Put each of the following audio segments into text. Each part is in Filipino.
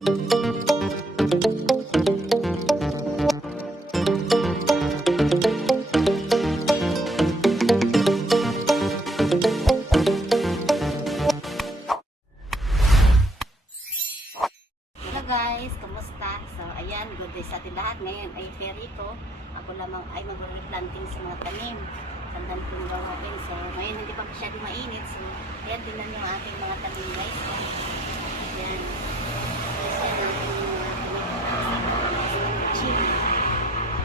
Guys, kumusta? So, ayan, good day sa ating lahat. Ngayon ay Perito. Ako lamang ay mag-replanting sa mga tanim. Tandaan kong gawin. So, ngayon hindi pa masyadong mainit. So, ayan, tingnan yung ating mga tanim, guys. So, ayan. Ayan natin yung mga tanim. Chili.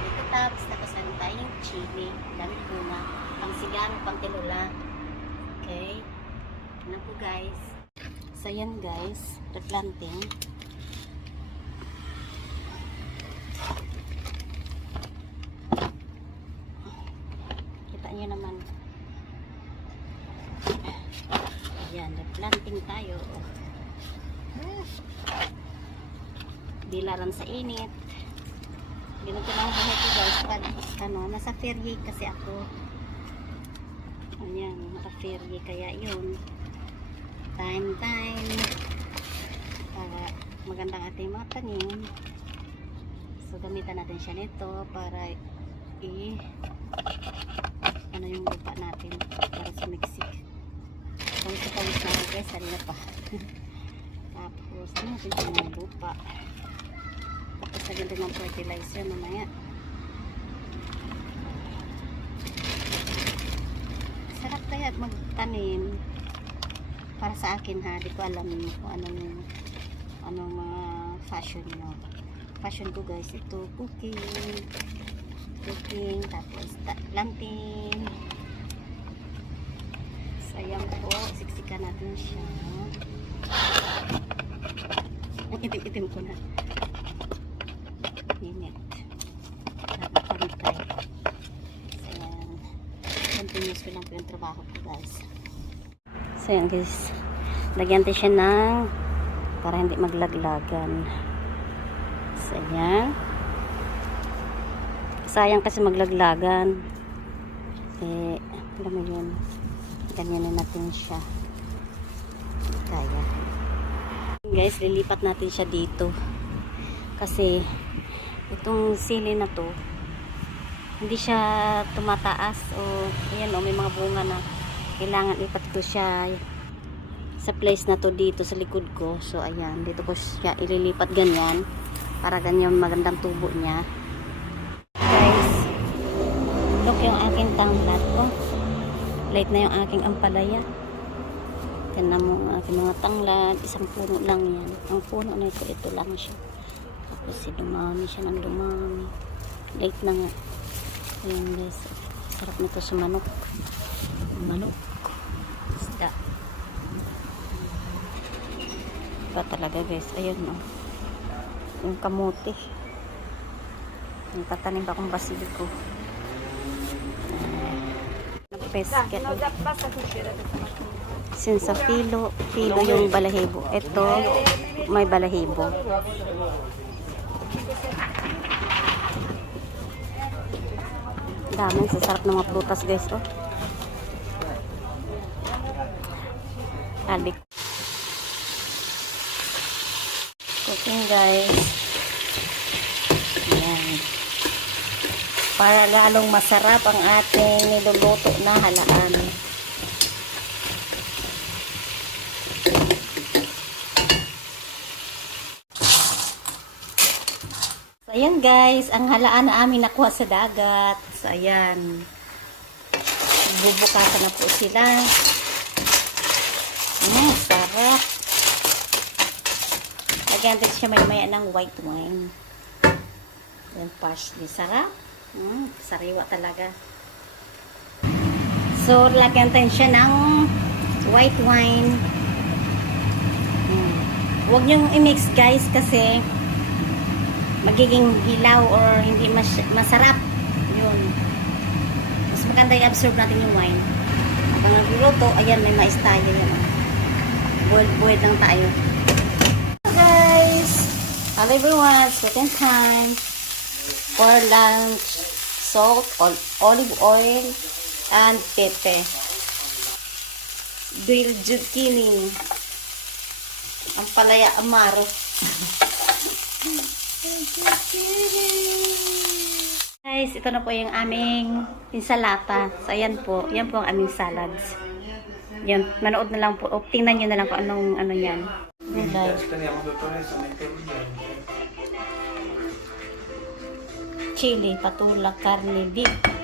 Ito tapos, nakasan tayong chili. Dami po na. Pang sigang, pang tinula. Okay. Ano po, guys? So, ayan, guys. Replanting. Nyo naman. Ayan, replanting tayo. Dilaran sa init. Ganito lang buhay ko, guys. Pag nasa ferry kasi ako. Ayan, naka-ferry. Kaya yun. Time. Para magandang ating mga tanim. So, gamitan natin siya nito para ano yung lupa natin para sa Mexico. Pawis na guys, sarili pa. Tapos ano natin yung lupa. Tapos lagyan din ng fertilizer mamaya. Sarap kaya magtanim. Para sa akin ha, di ko alam kung anong mga fashion nyo. Fashion ko guys, ito cooking, tapos planting. Sayang po, siksikan natin siya. Ang itim-itim ko na. Init. Nakapantay. So yan. Continuous ko lang po yung trabaho ko guys. So yan guys. Lagyan natin siya ng para hindi maglaglagan. So yan. Sayang kasi maglaglagan. Alam mo yun. Ganyanin natin siya. Kaya. Guys, lilipat natin siya dito. Kasi, itong sili na to, hindi siya tumataas. O, ayan o, may mga bunga na kailangan lipat ko siya sa place na to dito sa likod ko. So, ayan. Dito ko siya ililipat ganyan. Para ganyan magandang tubo niya. Look yung aking tanglad ko. Late na yung aking ampalaya. Tignan mo ang aking mga tanglad. Isang puno lang yan. Ang puno na ito lang siya. Tapos dumami siya ng dumami. Late na nga. Ayan guys. Sarap nito sa manok. Manok. Isda. Iba talaga guys. Ayan o. Yung kamote. Tatanim pa akong basiliko. Pesket. Since sa filo yung balahibo. Ito, may balahibo. Daming sasarap ng mga prutas guys. Oh. Albik. Cooking guys. Ayan. Para lalong masarap ang ating niluluto na halaan. So, ayan guys, ang halaan na amin nakuha sa dagat. So, ayan. Bubukasan na po sila. Sarap. Lagyan natin siya maya ng white wine. Then parsley. Sarap. Sariwa talaga. So, lagyan tayo siya ng white wine. Huwag niyong i-mix guys kasi magiging hilaw or hindi masarap. Yun. Mas maganda i-absorb natin yung wine. Habang nagluluto, ayan may mais tayo. Boiled lang tayo. Hello guys! Hello everyone! Second time. For lunch, salt, olive oil, and pepe. Grilled zucchini. Ang palaya amaro. guys, ito na po yung aming insalata. So ayan po, yan po ang aming salads. Yan, manood na lang po. O, tingnan nyo na lang kung anong ano yan. Gulay. Chili, patula, karne, beef.